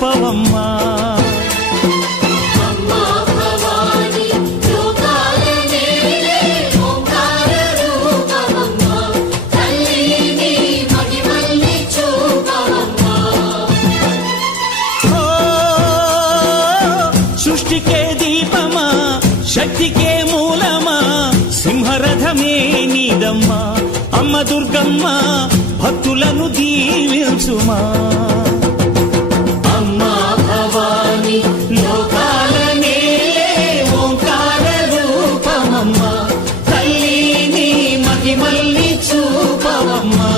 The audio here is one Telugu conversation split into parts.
చూపవమ్మా. సృష్టికే దీపమా, శక్తికే మూలమా, సింహరథమే నీదమ్మా. అమ్మ దుర్గమ్మ భక్తులను దీవించుమా. అమ్మా భవాని లోకాల నేలే ఓంకార రూపమమ్మా. తల్లిని మహిమల్ని చూపవమ్మా.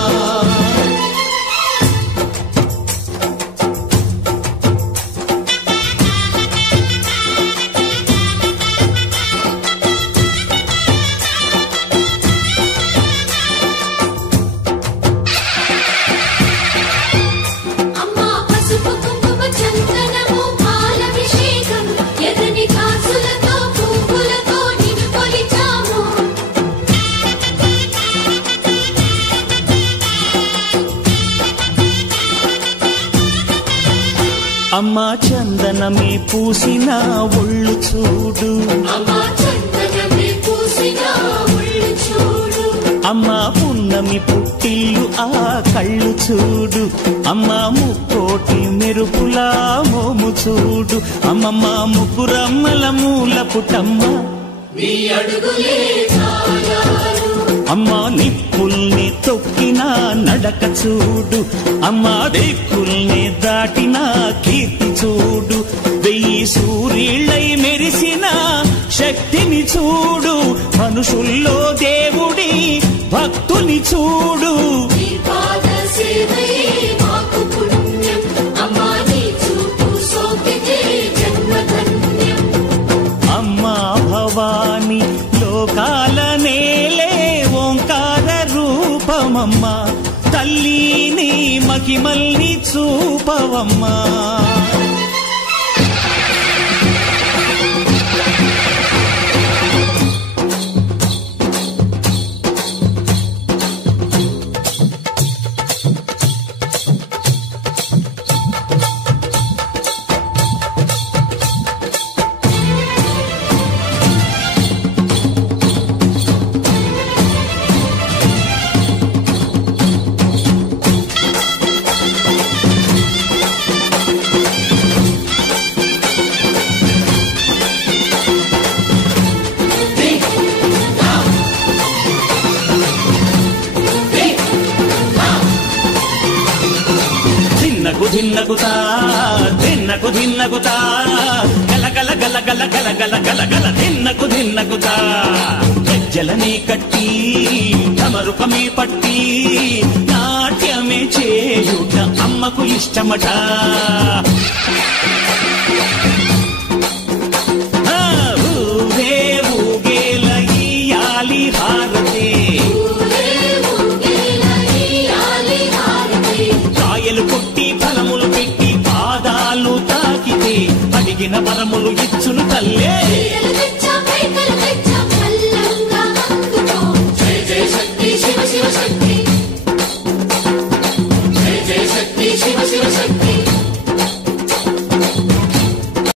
అమ్మా చందనమే పూసిన ఒళ్ళు చూడు, అమ్మా పున్నమి పుట్టిల్లు ఆ కళ్ళు చూడు, అమ్మా ముక్కోటి మెరుపులా మోము చూడు. అమ్మమ్మ ముగ్గురమ్మల మూల పుటమ్మ, అమ్మా నిప్పుల్ని తొక్కిన నడక చూడు, అమ్మా దిక్కుల్ని దాటిన కీర్తి చూడు. 1000 సూర్యుళ్ళై మెరిసిన శక్తిని చూడు, మనుషుల్లో దేవుడి భక్తుని చూడు. అమ్మా భవాని లోకాల నేలే ఓంకార రూపమమ్మా. తల్లిని మహిమల్ని చూపవమ్మా. ధిన్నగుతా ధిన్నకు ధిన్నగుతా గలగల గలగల గలగల గలగల ధిన్నగుతా. గజ్జలనే కట్టి తమరుకమే పట్టి నాట్యమే చేయుట అమ్మకు ఇష్టమట. ఊరే ఊగేల ఇయ్యాలి హారతే, కాయలు కొట్టి ఫలములు పెట్టి పాదాలు తాకితే అడిగిన వరములు ఇచ్చును తల్లే. జయ జయ శక్తి శివ శివ శక్తి, జయ జయ శక్తి శివ శివ శక్తి.